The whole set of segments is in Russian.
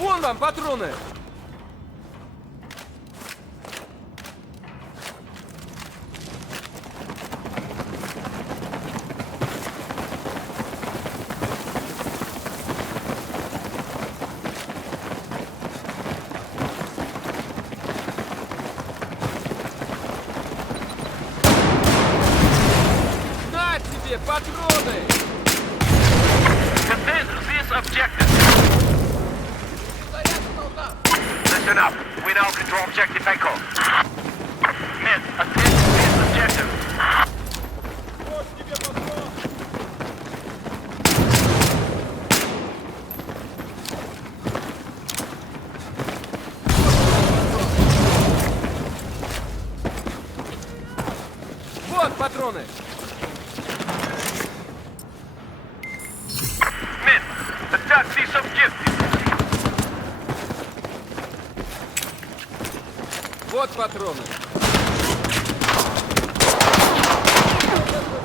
Вон вам патроны! На тебе патроны! Contain this objective. Listen up. We now control objective Echo. Men, attend to this objective. Вот тебе патрон! Вот патроны! Men, attack this objective. Вот патроны!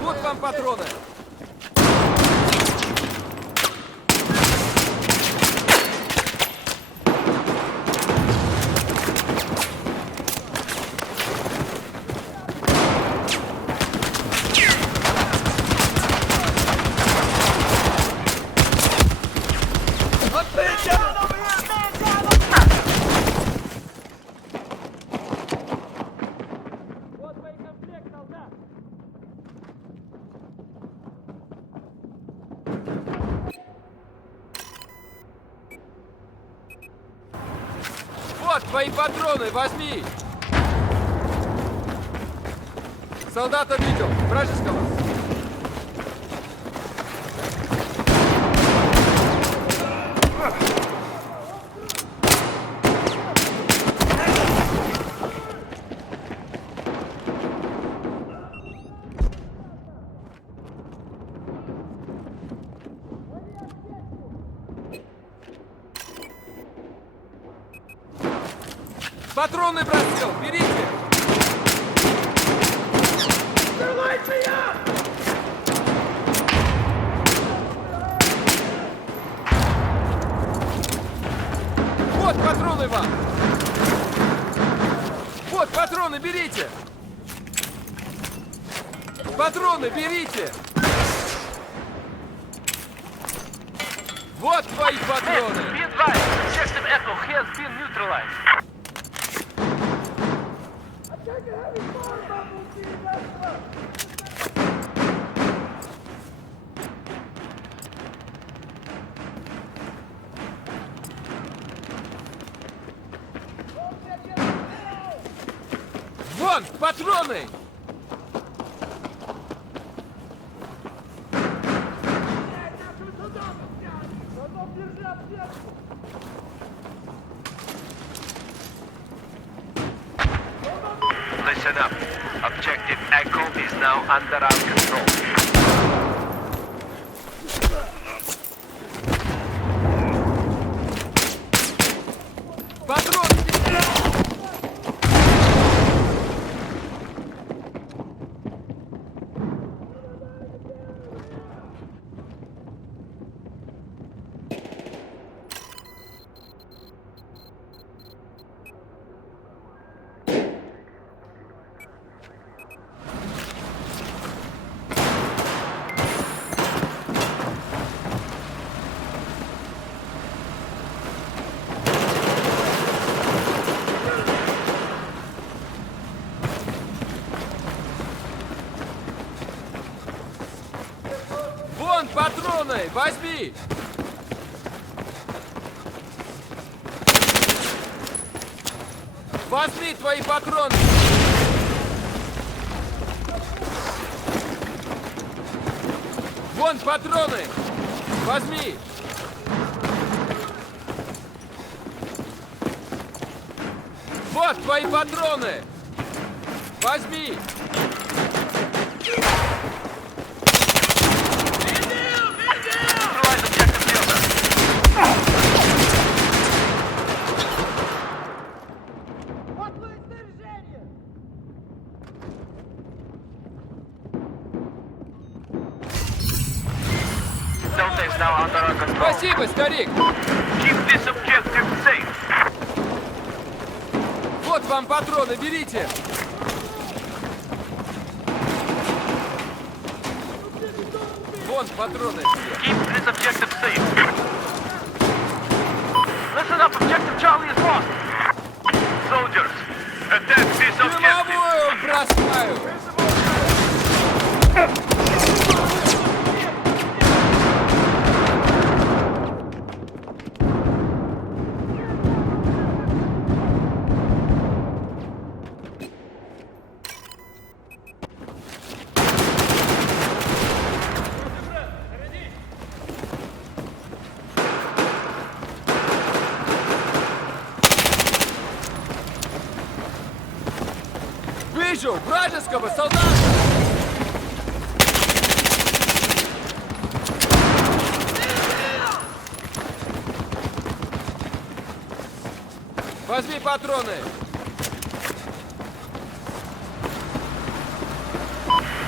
Вот вам патроны! Вот боекомплект, солдат! Вот твои патроны, возьми! Солдата видел, вражеского. Патроны бросил, берите! Вот патроны вам! Вот патроны, берите! Патроны, берите! Вот твои патроны! Be advised, objective Echo has been neutralized. Вон, патроны! Listen up. Objective Echo is now under our control. Патрон! Вон патроны! Возьми! Возьми твои патроны! Вон патроны! Возьми! Вот твои патроны! Возьми! Neutralize objective Delta. Delta is now under our control. Спасибо, старик! Keep this objective safe. Вот вам патроны, берите! Вон патроны! Keep this objective safe. Listen up, objective Charlie is lost. Soldiers, attack this objective. Дымовую бросаю! Вижу вражеского солдата! Возьми патроны!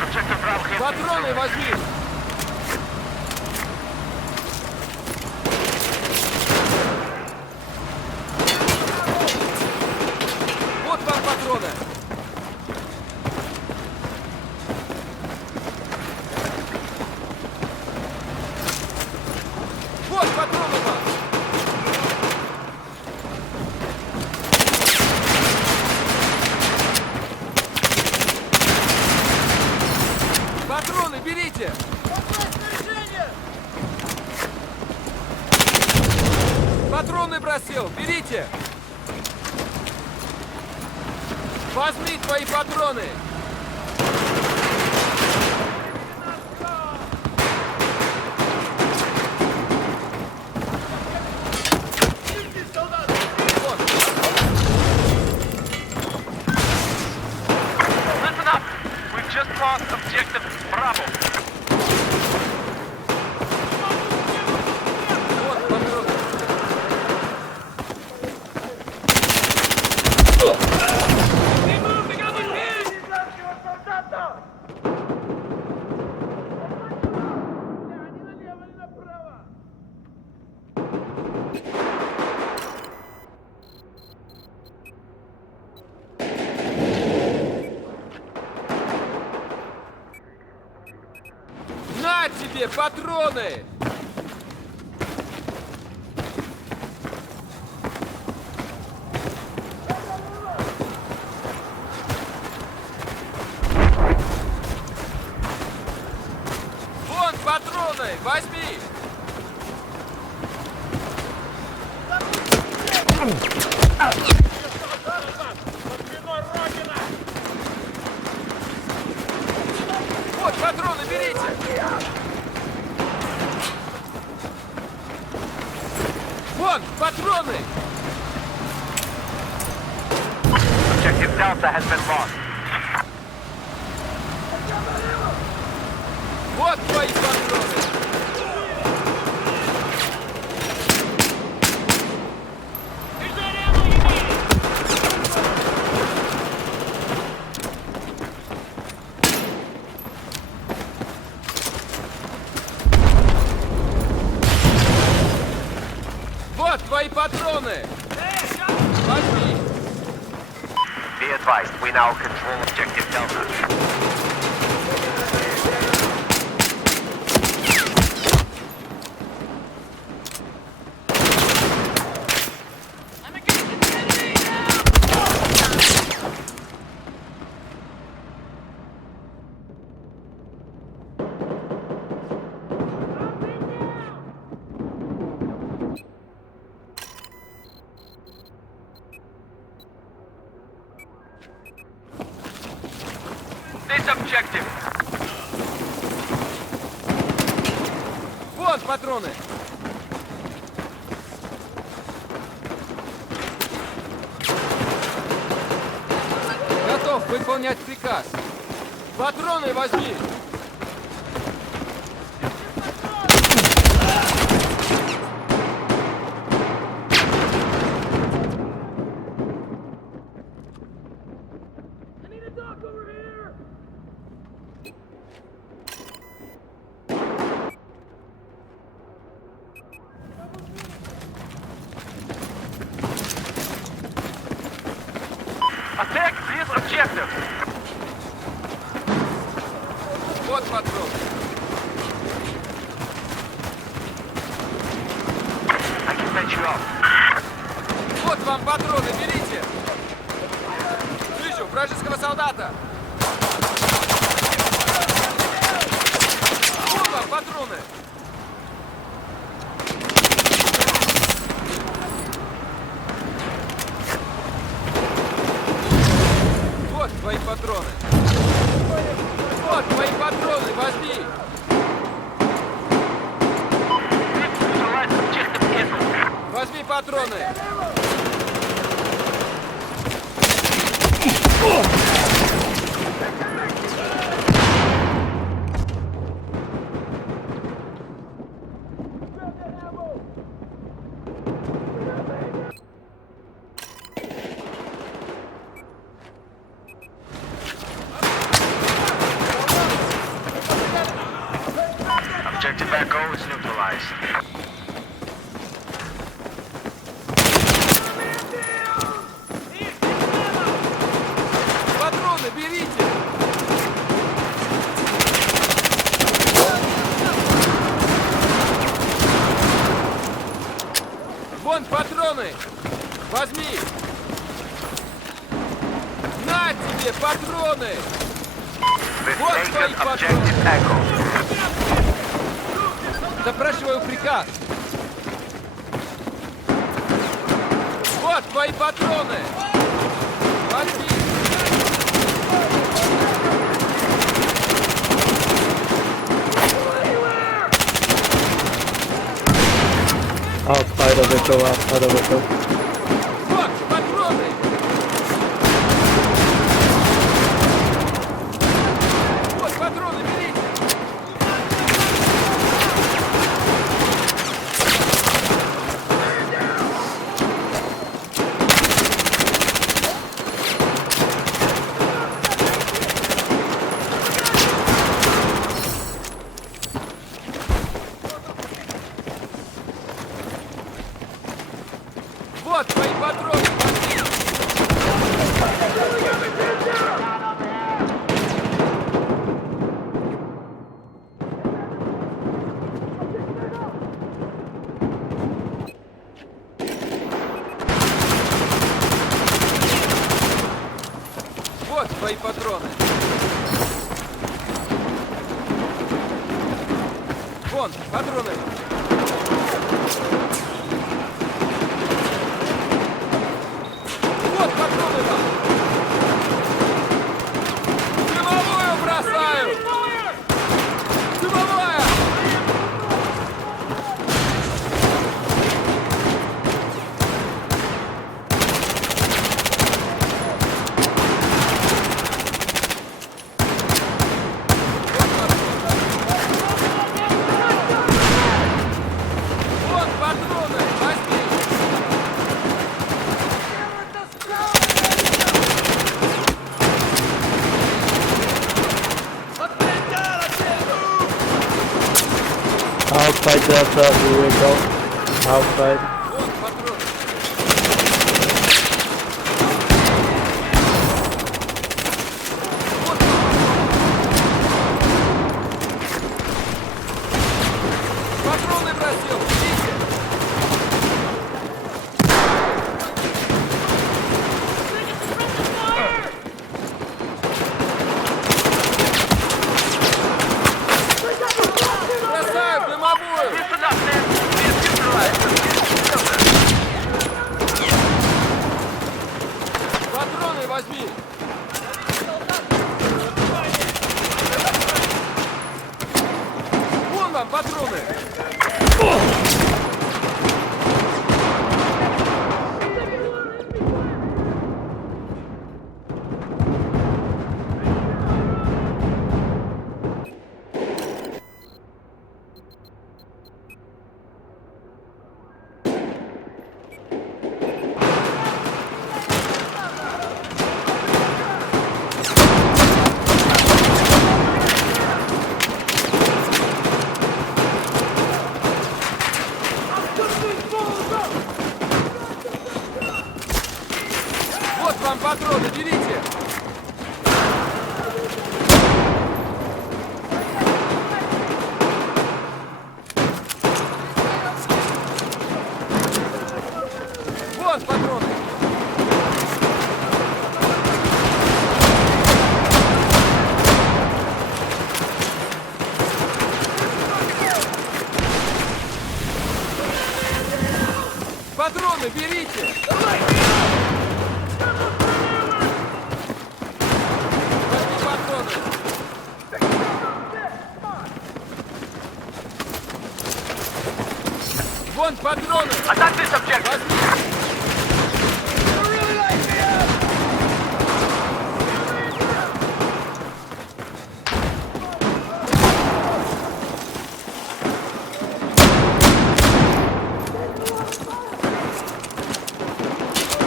Objective Bravo has been Патроны возьми! Вот вам патроны! Вот патроны вам! Патроны берите! Патроны бросил, берите! Возьми твои патроны! Вот. Listen up! We've just lost objective Bravo. Вот патроны. На тебе патроны! Вон патроны! Возьми! Вот патроны, берите! Вон патроны! Objective Delta has been lost. Вот твои патроны! Вот твои патроны! Возьми! Be advised, we now control objective Delta. This objective. Вот патроны! Готов выполнять приказ. Патроны возьми! Attack this objective. Вот патроны. I can patch you up. Вот вам патроны, берите. Вижу вражеского солдата. Вот вам патроны. Вот твои патроны. Вот твои патроны, возьми. Neutralize objective Echo. Возьми патроны. Objective Echo is neutralized. Патроны берите. Вон патроны. Возьми. На тебе патроны. Вот твои Mistaken патроны. objective Echo. Запрашиваю приказ. Вот твои патроны. Возьми. Outside of Echo, outside of Echo. Вот патроны. Вот патроны, берите. Вот твои патроны, возьми. Вот твои патроны. Вон, патроны. Вот патроны вам. Дымовую бросаю. Дымовая. Вот патроны, возьми. Outside Delta, here we go. Outside. Вот патроны. Вот. Патроны бросил. Идите. Бросаю дымовую. Listen up, man. We're neutralized. Патроны возьми. Вон вам патроны. Патроны берите! Возьми патроны! Вон патроны! Attack this objective! Возьми!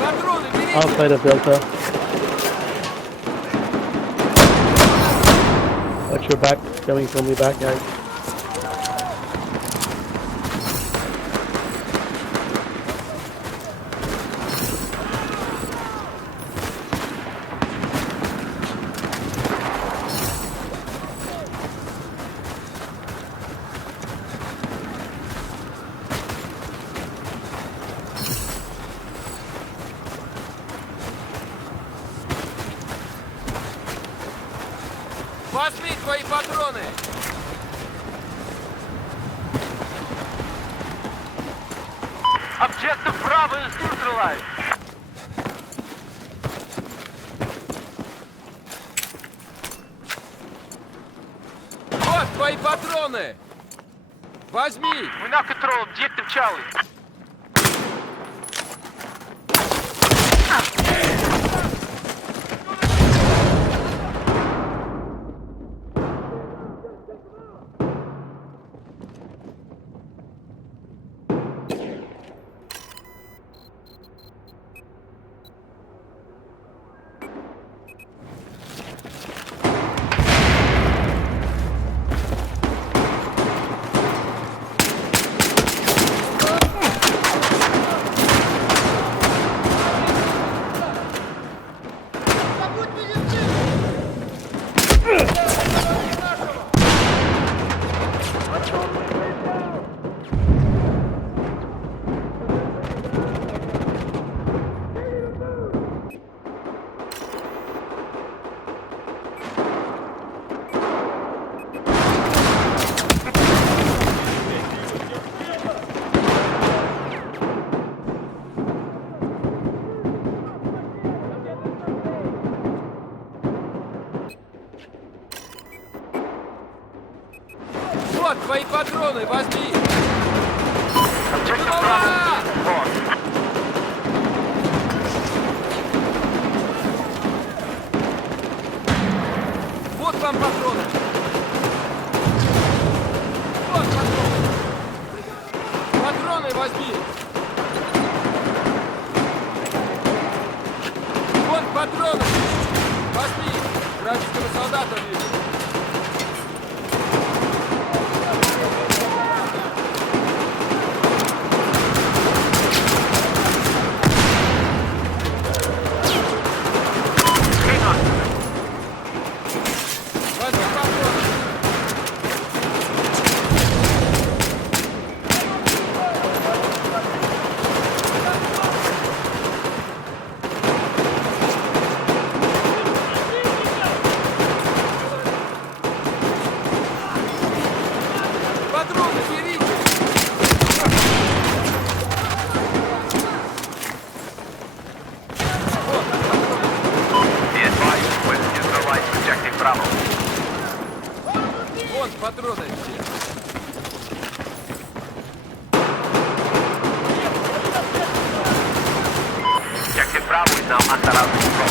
Патроны берите! Outside of Delta. Watch your back. Coming from the back, guys. Возьми твои патроны! Objective Bravo is neutralized! Вот твои патроны! Возьми! We now control Objective Charlie. Вот твои патроны! Возьми! Objective Голова! Bravo is lost. Вот вам патроны! Вот патроны! Патроны возьми! Вот патроны! Возьми! Вражеского солдата вижу! Hang on. Возьми патроны! Патроны берите! Be advised, we've neutralized Objective Bravo. Вон патроны все! Objective Bravo is now under our control.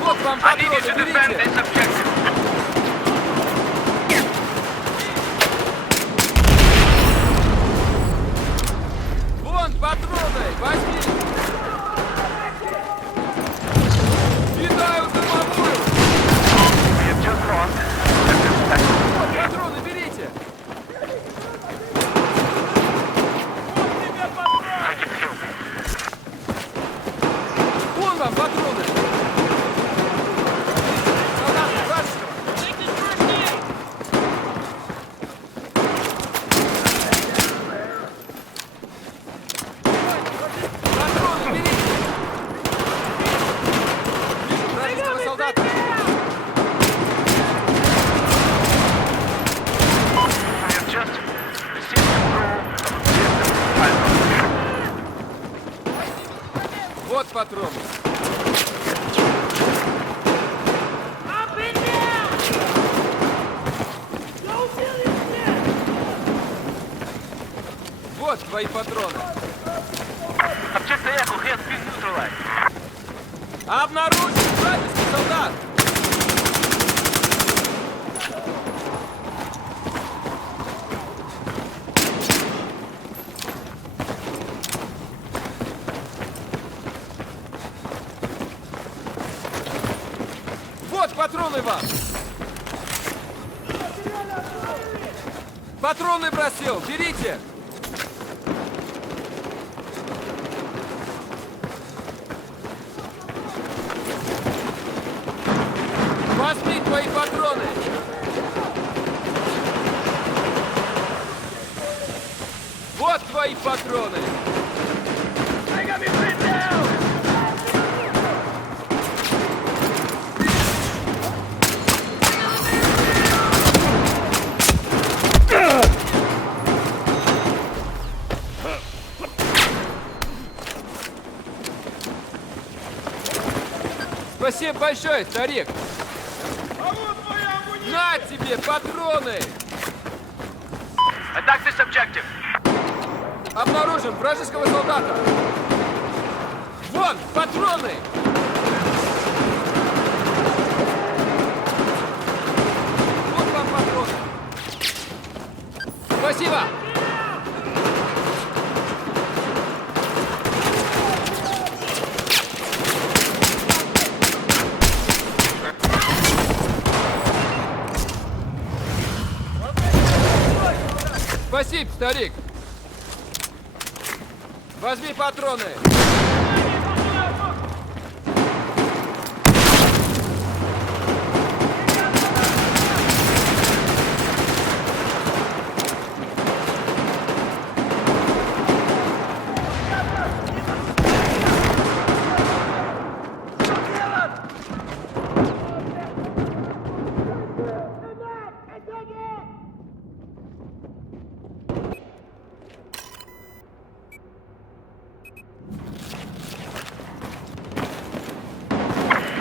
Вот вам I need you патроны, to defend берите! this objective. Вон патроны! Возьми! Кидаю дымовую! We have just lost Objective Sector. Вот патроны берите! Take it kill. Вон вам патроны! патронов. Вот твои патроны. Objective Echo has been neutralized. Обнаружен вражеский солдат. Вот патроны вам. Патроны бросил, берите. Возьми твои патроны. Вот твои патроны. Спасибо большое, старик. На тебе патроны! Attack this objective. Обнаружен вражеского солдата! Вон, патроны! Вот вам патроны! Спасибо! Спасибо, старик! Возьми патроны!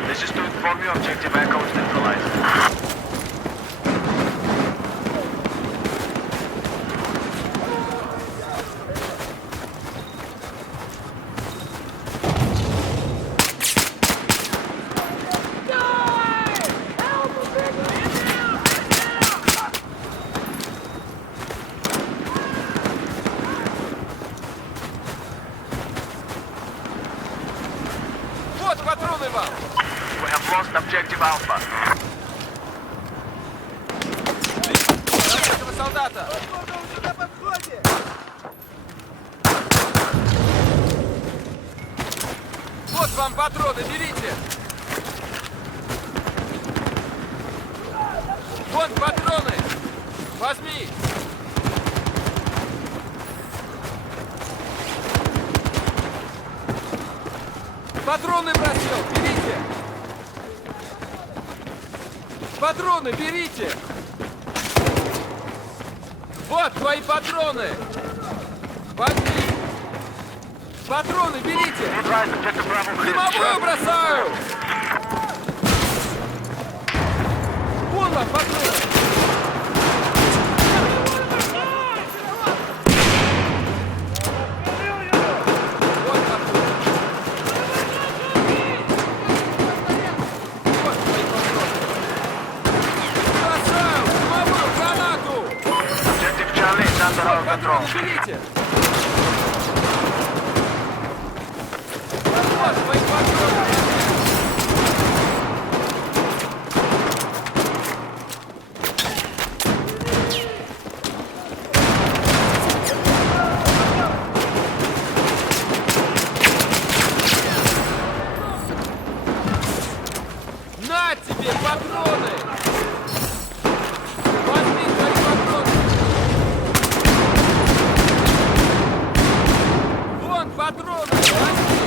This is to inform you objective Echo is neutralized. Вот патроны вам! We have lost objective Alpha. Вражеского солдата! Вот вам патроны, берите! Вон патроны! Возьми! Патроны бросил! Берите! Патроны берите! Вот твои патроны! Возьми! Патроны берите! Neutralize objective Bravo. Дымовую бросаю! Вон вам патроны! Вот патроны! Вот твои патроны! Бросаю! Дымовую гранату! Objective Charlie is under our control. Патроны берите! Вот твои патроны! На тебе патроны! Возьми твои патроны! Вон патроны! Возьми!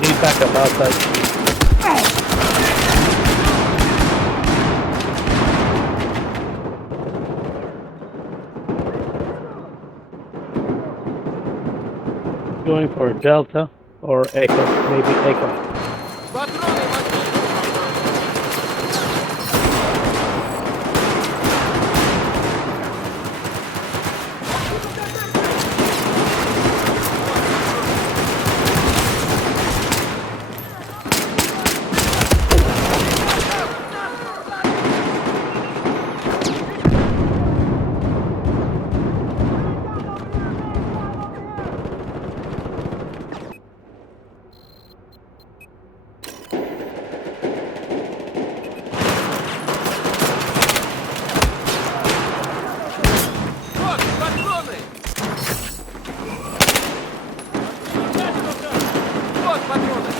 Need backup outside. going for Delta or Echo. Maybe Echo. Патроны возьми! Вот патроны! Вот патроны!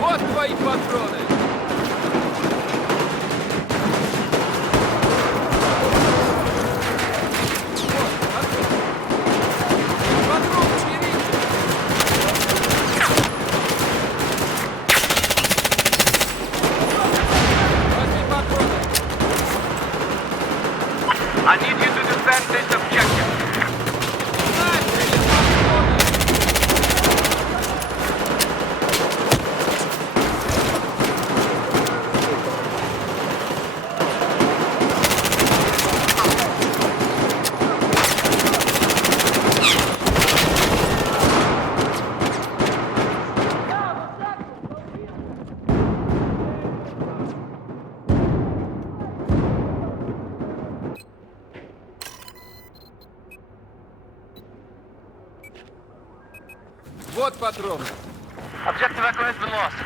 Вот твои патроны! Патрон, берите! Возьми патроны! I need you to defend this objective. На тебе патроны! Вот патроны! Objective Echo has been lost.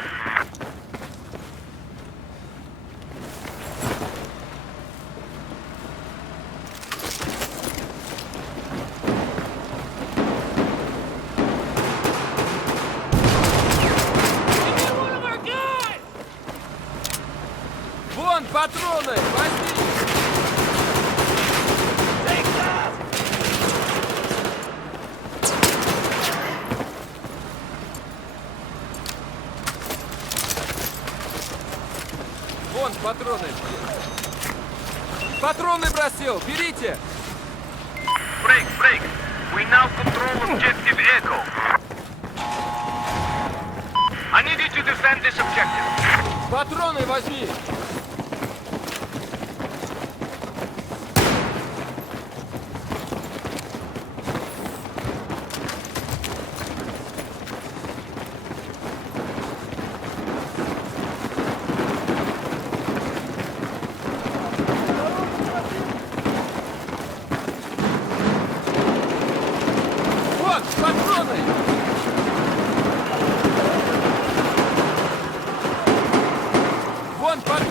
Вон патроны! Возьми! Вон патроны! Патроны бросил! Берите! Break. We now control objective Echo. I need you to defend this objective. Патроны возьми! Вот патроны!